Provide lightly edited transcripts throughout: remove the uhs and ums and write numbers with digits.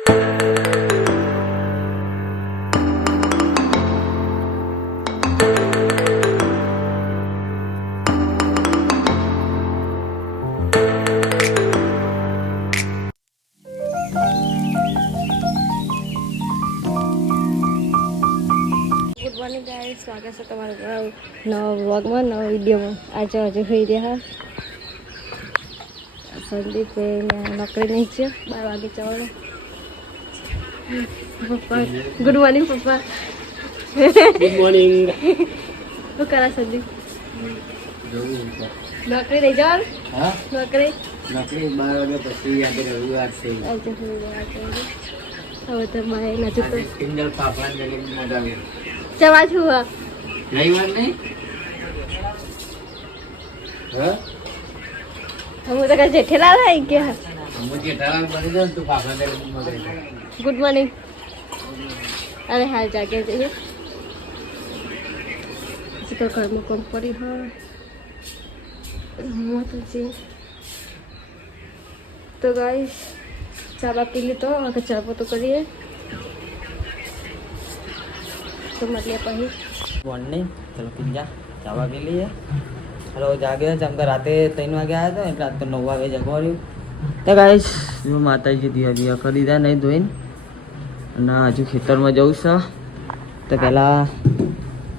Morning guys, સ્વાગત છે તમારું નવા વ્લોગમાં, નવા વિડીયોમાં. આજે હજુ થઈ રહ્યા સંદીપ નોકરી નહીં છે, 12 વાગે જવાનું. પપ્પા ગુડ મોર્નિંગ. પપ્પા ગુડ મોર્નિંગ. શું કરે સંદીપ? નોકરી નહીં જવાનું? હા, નોકરી 12 વાગ્યા પછી આજે રવિવાર છે. હવે તો મારે નજીક તો કિંજલ પાપડા જઈને મગાવી. જવા છું. રવિવાર નહીં? હા, હું તો કઈ જેઠેલા રહી ગયા. હું જેઠાલાલ બની જાઉં તું પાપડા જઈને મગાવી. Good morning. અરે હાલ જાગ્યા જઈએ. પછી તો ઘરમાં કામ પડી હોય તો ગાઈસ ચા બા પી લીધો. હવે ચા પોતું કરીએ તો મળીએ પછી. મોર્નિંગ. ચલો કિંજા ચાવા પી લઈએ. હલો જાગ્યો છે. અમે રાતે 3 વાગે આવ્યા હતા એટલે આજ તો 9 વાગે જગવાડ્યું. તો ગાઈસ જો માતાજી દિયા કરી દીધા નહીં ધોઈને, અને હજુ ખેતરમાં જવું છે. તો પહેલાં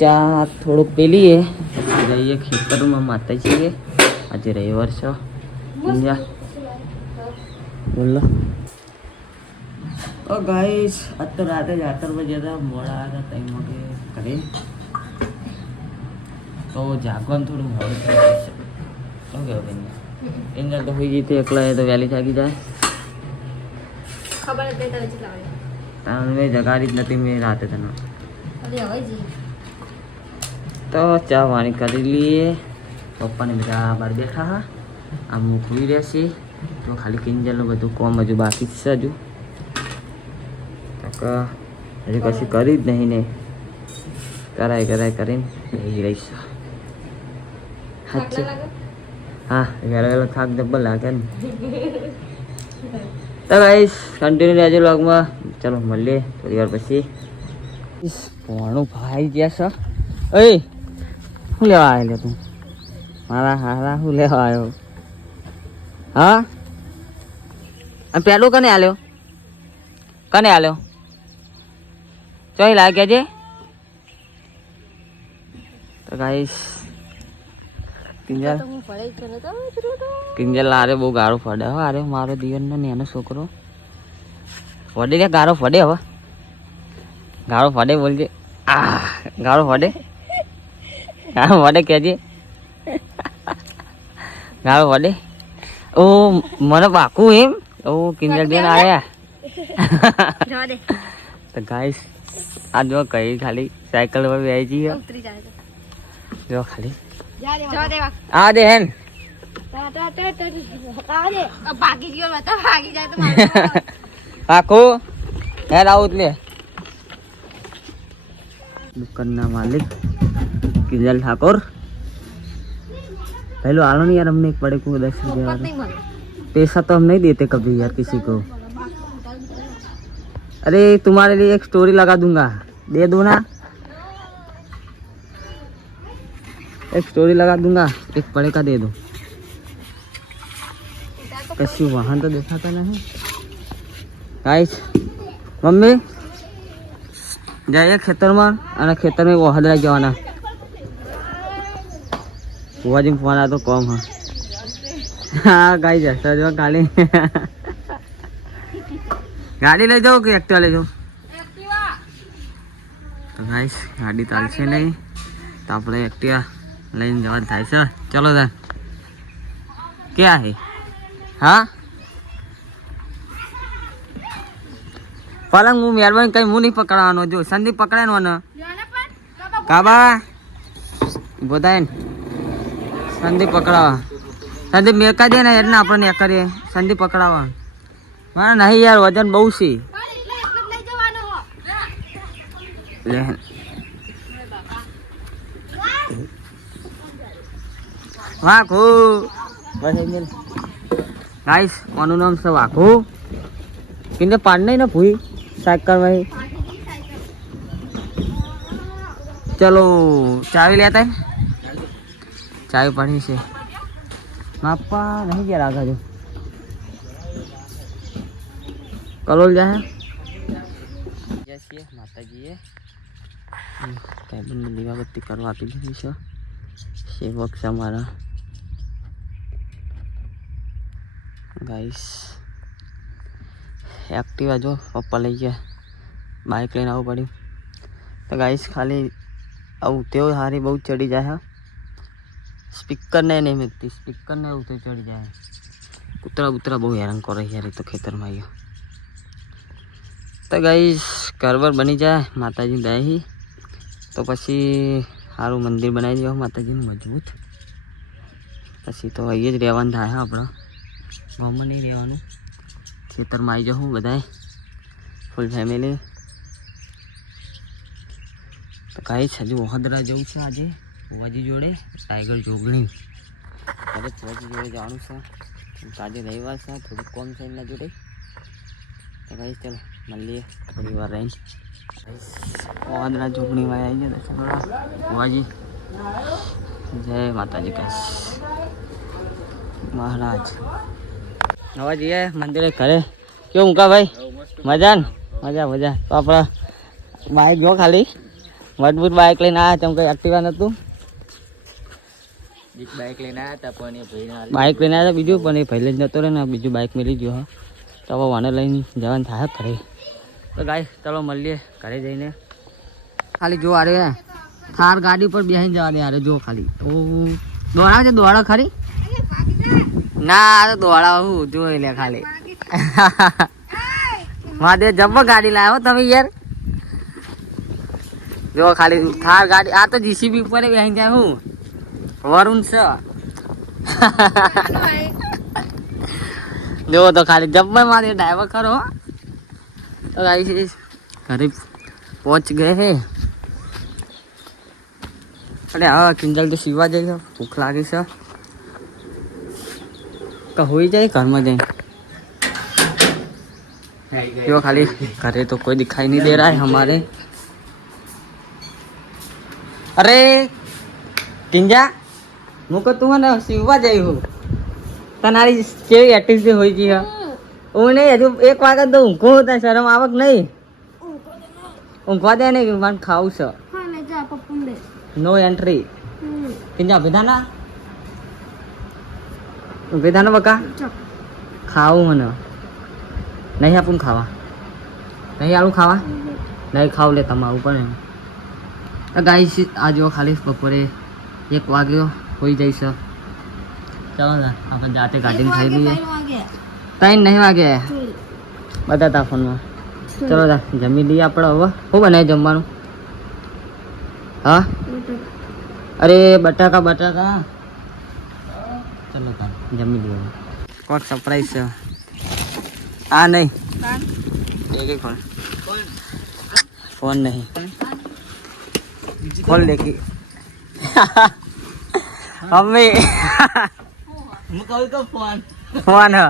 ચા થોડુંક પી લઈએ પછી જઈએ ખેતરમાં માતાજીએ. આજે રવિવાર છે. કિંજા બોલો. ઓ ગાઈસ આજ તો રાતે જ 8 વાગ્યા હતા, મોડા આવ્યા હતા 3 વાગે ઘરે. તો જાગવાનું થોડું મોડું થઈ ગયું છે. શું કહેવું બેન? એન્જલ તો હોઈ ગઈ હતી એકલા, એ તો વહેલી જાગી જાય. ખબર જ નહીં તને લાવે. મેં જગાડી જ નથી મેં રાતે તને. અરે હવે જી તો ચા પાણી કરી લઈએ. પપ્પાને બધા બહાર બેઠા હા. આમ ખુલી રહેશે તો ખાલી કિંજલનું બધું કોમ હજુ બાકી જ છે. હજુ કશું કરી જ નહીં ને કરાય કરીને બેસી રહીશ. હા, વહેલો થાક ડબ્બલ લાગે ને. તો ગાઈસ કન્ટિન્યુ રહેજો વ્લોગમાં. ચલો મળીએ થોડી વાર પછી. ભણું ભાઈ ગયા છે. ઓય શું લેવા આવ્યો તું? મારા હારા શું લેવા આવ્યો? હા, અને પેલું કને આલ્યો? કને આલ્યો? ચોઈ લાગ્યા છે. તો ગાઈસ કિંજલ આરે બહુ ગાળો ફડે. હવે અરે મારો દિયરનો ને એનો છોકરો ફડે ને ગાળો ફડે. હવે ગાળો ફડે બોલજે. ગાળો ફડે. ગાળો ફડે કહેજે. ગાળો ફડે. ઓ મને પાકું એમ. ઓ કિંજલ બેન આવ્યા. તો ગાઈસ આ જો કઈ ખાલી સાયકલ પર બેસી જઈએ. જો ખાલી આ દે હેન ભાગી ગયો. ભાગી જાય તો આખું હેર આવું લે. દુકાનના માલિક કિંજલ ઠાકોર. पहले आलो नहीं यार, हमने एक बड़े को 10 रुपया पैसा तो हम नहीं देते कभी यार किसी को. अरे तुम्हारे लिए एक स्टोरी लगा दूंगा, दे दो ना. एक स्टोरी लगा दूंगा, एक बड़े का दे दो. कैसी वहां तो देखा था नहीं गाइस. मम्मी जाइए खेतर में, અને ખેતર में वो हदरा જવાના. ફુવાજી ફોન આ તો કોમ હા. હા ગાઈ જશે જો ખાલી. ગાડી લઈ જાઓ કે એક્ટિવા લઈ જાઓ? તો ગાઈસ ગાડી ચાલશે નહીં તો આપણે એક્ટિવા લઈને જવા થાય છે. ચલો તાર ક્યાં હે? હા પલંગ હું મહેરબાની કઈ હું નહીં પકડવાનો. જો સંદીપ પકડાનો ને કાબા બોધાય ને સંદીપ પકડાવા. સંદીપ મેકા દે ને એટલે આપણે કરીએ. સંદીપ પકડાવા મારે નહીં યાર, વજન બહુ છે. વાઘુ ગાઈસ કોનું નામ છે? વાઘુ. किंतु पान नहीं ना भूई साइकिल में चलो चाबी लेता है चाबी पड़ी से मापा नहीं गया रहा जो कलोल जाए जैसे माता जी है कैबिन में दीवा बत्ती करवाती थी सेवक से हमारा गाइस एक्टिवा जो पप्पा लई गया बाइक लेना आવું પડ્યું तो गाइस खाली આવते हारी बहुत चढ़ी जाए स्पीकर नहीं मिलती स्पीकर ने उतरे चढ़ी जाए कुतरा बुतरा बहुत हैरान कर रही है तो खेतर में आइयो तो गाइस घरवर बनी जाए माताजी दया ही तो पछी सारू मंदिर बनाई दो माताजी मजबूत पछी तो अहीं ज રહેવાનું થાય આપણા ગામમાં નહીં રહેવાનું ખેતરમાં આવી જાઉં બધાય ફૂલ ફેમિલી તો ગાઈસ હજુ વહદરા જવું છે આજે ફુવાજી જોડે ટાઈગર જોગણી હવે ફુવાજી જોડે જવાનું છે આજે રવિવાર છે થોડું કોમ છે એમના જોડે તો ગાઈસ ચલો મળીએ થોડી વાર રહીને વહદરા જોગણીમાં આવી ગયા દર્શન કરવા ફુવાજી જય માતાજી ગાઈસ महाराज हवा जी है मंदिर करे क्यों उनका भाई मजा मजा मजा तो अपना बाइक जो खाली मजबूत बाइक लेना आया चमक एक्टिवा न तू बाइक लेना आया था बाइक लेना आया बीजू पण पहले ज नतो रे ने बीजू बाइक मिली गयो ह तो अब वाने लईने जवान थाय करे तो गाइस चलो मळीए घरे जईने खाली जो आ रे थार गाड़ी पर बेहीने जवा दे आ रे जो खाली ओ दौड़ा जे दौड़ा खरी ना तो दौड़ा हूँ जो ले खाली महादेव जब गाड़ी लाया हो तभी यार जो खाली थार गाड़ी आ तो जीसीबी ऊपर यहीं जाए हूँ वरुण से जो तो खाली जब मैं मारे ड्राइवर करो तो गाइस घरे पहुंच गए हैं अरे हाँ किंजल तो सीवा जाइए भूख लागी से का हो ही जाए घर में जाए यो खाली घरे तो कोई दिखाई नहीं दे रहा है हमारे अरे किंजा मुको तू है ना सीवा जाई हो तनारी केवी एक्टिविटी होई जी है ओ नहीं हजू एक वागे तो ऊँघो होता शर्म आवक नहीं ऊँघवा दे नहीं मन खाऊ से नो एंट्री किंजा विधाना वेदाना बका खाऊ मन नहीं अपन खावा नहीं आलू खावा नहीं खाऊ ले तमारू पर गाइस आज खाली बपोरे 1 वाग्यो हो जाए चलो ना अपन जाते गाड़ी में खाई लिए 3 नहीं वागे बताता फोन में चलो ना जमी लिए आप हूँ बनाए जमवा हाँ अरे बटाका बटाका चलो जमी लियो कौन सरप्राइज है आ नहीं एक फोन फोन नहीं खोल देखी मम्मी तो फोन फोन है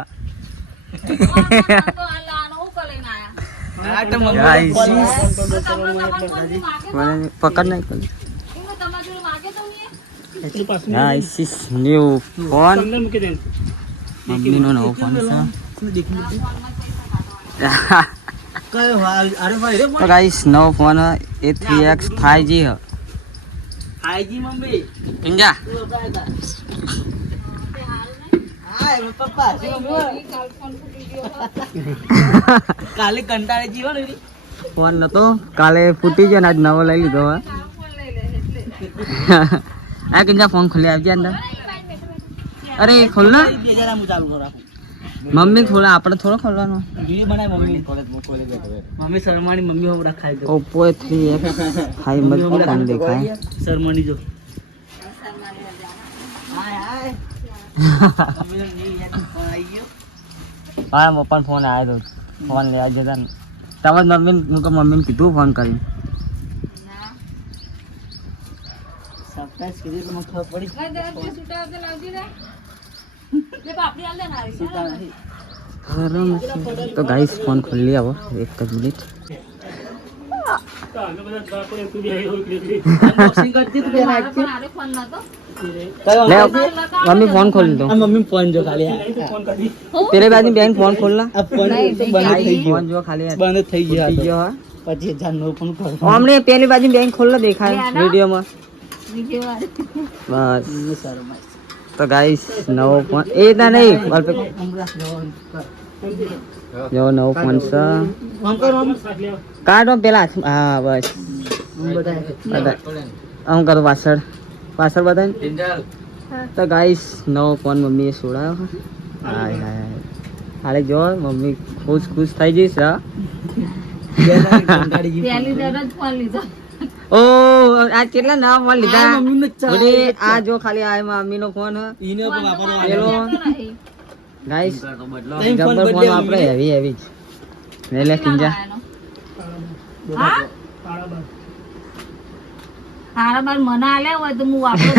पकड़ नहीं Guys, this new phone. Mummy नो नવો फोन છે तो गाइस नવો फोन है A3X 5G है 5G मम्मी किंजा हाय पप्पा काले कंटाळे जीव ने फोन नतो काले फूटी गयो ने आज नવો લઈ લીધો હે आ किंजा फोन खोले आ अंदर अरे खोलना मम्मी खोला આપણે થોડો ખોલવાનો વિડિયો બનાય મમ્મી મમ્મી શર્માની મમ્મી હોબડા ખાઈ દો Oppo A3X ખાઈ મત કાન દેખાય શર્માની જો હાય હાય મમ્મી ની યાર ફોન આવી ગયો હા મપ્પા ફોન આયો તો ફોન લે આ જતા તમત મમ્મી મુકો મમ્મીને કીધું ફોન કરી સરપ્રાઈઝ કરી તો મને ખબર પડી मैं जरा छुटा दे लावजी रे ले पापड़ी आल दे ना તો ગાઈસ ફોન ખોલી આવો એક જ મિનિટ મમ્મી ફોન ખોલી દો મમ્મી ફોન જો ખાલી પેલે બાજુ બેન ફોન ખોલના ફોન જો ખાલી બંધ થઈ ગયો પછી 1000 ફોન હમણે પેલી બાજુ બેન ખોલના દેખાય વિડિયોમાં બસ તો ગાઈસ નવો ફોન એ ના નહીં જો નવો ફોન છે કાઢો પેલા હા બસ હું કરું પાછળ બતાય તો ગાઈસ નવો ફોન મમ્મીએ છોડાયો હાય હાય હાલે જો મમ્મી ખુશ થઈ જઈશ ઓ આ કેટલા નામ માં લીધા આ જો ખાલી આ મમ્મી નો ફોન ગાઈસ જબર ફોન વાપરે હેવી જ લે કિંજા હારાબાર મને આલ્યા હોય તો હું વાપરું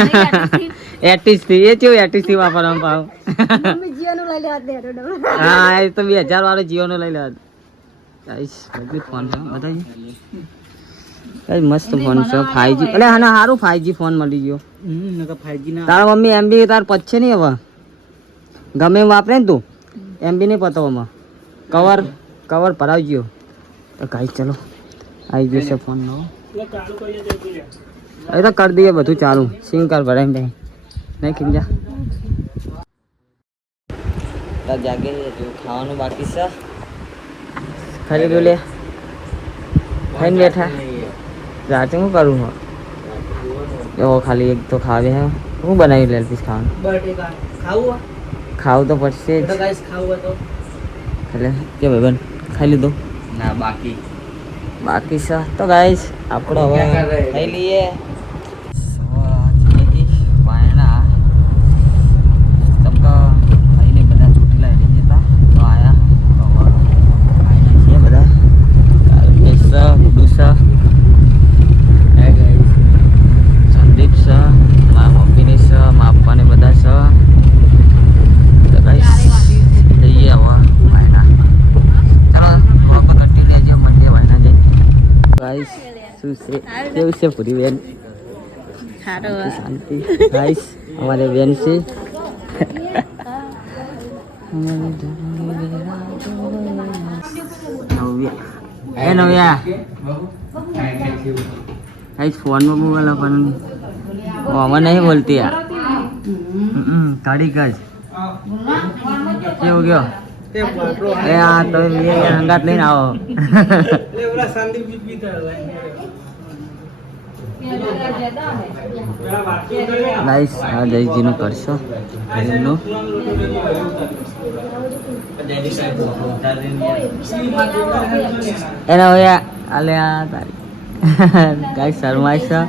નહીં એટીસ થી એ કેવું એટીસ થી વાપરવાનું પાવ મમ્મી જીઓ નું લઈ લેવા દે હા એ તો 2000 વાળો જીઓ નો લઈ લેવા ગાઈસ બધું ફોન છે બતાજી ગાઈસ મસ્ત ફોન છે 5G એટલે આનો સારું 5G ફોન મળી ગયો નકા 5G ના તારા મમ્મી એમબી તાર પછે નહીં હવે ગમે વાપરે ને તું એમબી નહીં પતાવવામાં કવર ભરાવજો તો ગાઈસ ચલો આવી જશે ફોન નો એ તો કરી દઈએ બધું ચાલુ સિમ કાર્ડ ભરાઈ ભાઈ નહીં ખીંજા જાગે ખાવાનું બાકી છે ખાલી ગયો લે ખાઈને બેઠા રાતે શું કરું હું એવો ખાલી એક તો ખાવે હે હું બનાવી લે પીસ ખાવાનું ખાવું તો પડશે જ ખાલે કે ભાઈ બન ખાઈ લીધું ના બાકી છે તો ગાઈસ આપણે હવે ખાઈ લઈએ વાયણા તમકા ખાઈને બધા ચોટીલા હેડી જતા તો આયા ખાઈને છીએ બધા ગુડુ સા સંદીપ સા મારા મમ્મીની સા મારા પપ્પાને બધા સા તો ગાઈસ જઈએ હવે વાયણા ચાલો કન્ટિન્યુ જે મંડે વાયણા જઈએ ગાઈસ શું છે કેવું છે પૂરી બેન શાંતિ ગાઈસ અમારે બેન છે નવ્યા ગાઈસ ફોનમાં બોલા પણ આમાં નહીં બોલતી યાર કાઢી કાઢ કેવું ગયો એ આ તો અંગાત લઈને આવો ગાઈસ આ જયજીનું કરશો એનું એના હોય આલે આ તારી ગાઈસ શરમાય છે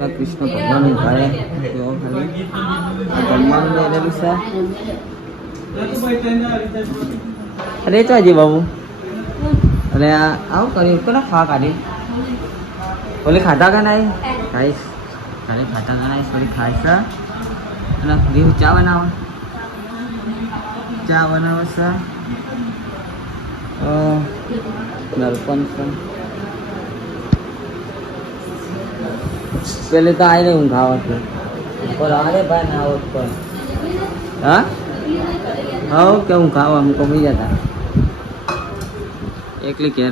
કૃષ્ણ ભગવાન ઘરે જમવાનું લેલું છે અરે તો હજી બાબુ અરે આવું કર્યું તો ને ખા કાઢી ઓલી ખાતા કે નહીં ખાઈશ ઘરે ખાતા કે નહીં થોડી ખાઈશ અને રીવ ચા બનાવો છે નલપન છે પેલે તો આવીને ઊંઘ આવત પર અરે ભાઈ ના આવત પણ હા હા કે ઊંઘ આવો અમુક કમી જતા એકલી કે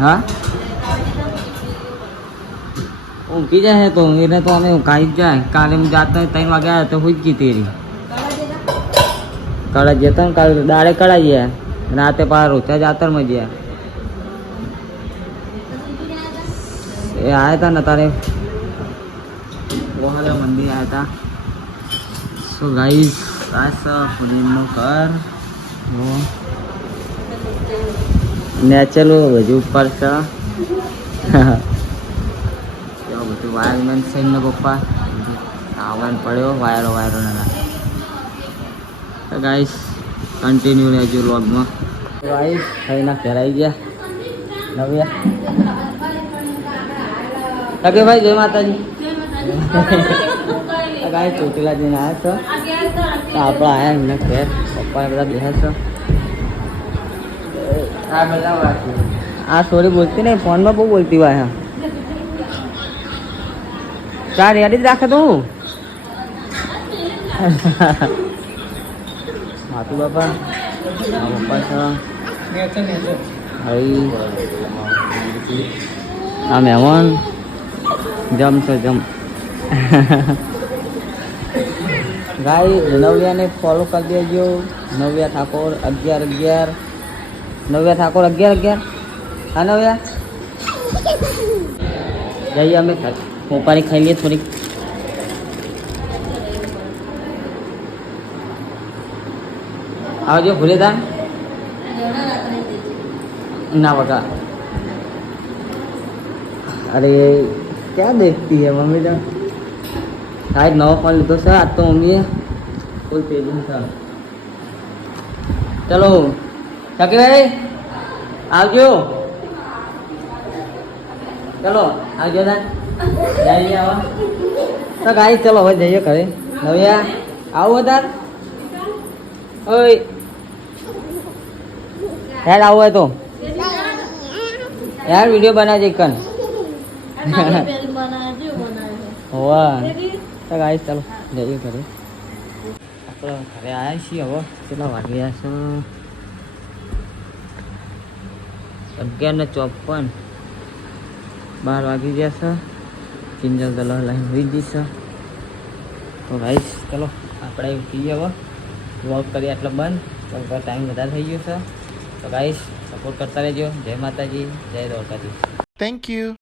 હા ઊંઘી જાય તો એને તો અમે ખાઈ જ જાય કાલે હું જાતા 3 વાગે આવ્યા તો હું જ ગઈ તેરી કડા જતા ને કાલે દાડે કડા ગયા રાતે પાર રોચા જાતરમાં ગયા એ આયા હતા ને તારે વહાલા મંદિર આયા હતા સો ગાઈસ આ ફૂલીનું ઘર નેચરલ હજુ ઉપર છે બધું વાયરમેન છે ને પપ્પા સાવન પડ્યો વાયરો ના તો ગાઈસ કન્ટિન્યુ રહેજો વ્લોગમાં ગાઈસ ખાઈના ઘેરાઈ ગયા નવ્યા તકે ભાઈ જય માતાજી. ગાય ચોટીલાજીને આવ્યા છો તો આપણે આયા એમને ઘેર પપ્પા બધા બેસે છે. આ સોરી બોલતી નહીં, ફોનમાં બહુ બોલતી હોય. ચાર રેડી જ રાખે તો હું માતું બાપા પપ્પા છે. આ મહેમાન જમ છે જમ. ગાય નવ્યાને ફોલો કરી દેજો. નવ્યા ઠાકોર 11 નવ્યા ઠાકોર 11 હા નવ્યા જઈએ અમે પોપારી ખાઈ લઈએ થોડીક. આવજો ભૂલે તા ना बता. अरे क्या देखती है मम्मी तो शायद नवा फोन लीधो છે आज तो मम्मीए फूल तेजी था. चलो शकीभाई आवजो. चलो आवजो તા જઈએ. આવો તો ગાઈ ચલો હવે જઈએ ઘરે. નવ્યા આવો તાર ઓય યાર આવો હોય તો यार वीडियो बना जे कन होवा तो गाइस चलो जाइए घरे. આપણે ઘરે આવ્યા છીએ. હવે કેટલા વાગ્યા છે? 11:54. 12 વાગી ગયા છે. કિંજલ તો લઈને હોઈ ગઈ છે. તો ગાઈસ ચલો આપણે પીએ. હવે વોક કરીએ એટલે બંધ. તો ટાઈમ વધારે થઈ ગયો છે. તો ગાઈસ સપોર્ટ કરતા રહેજો. જય માતાજી, જય દ્વારકાધીશ. Thank you.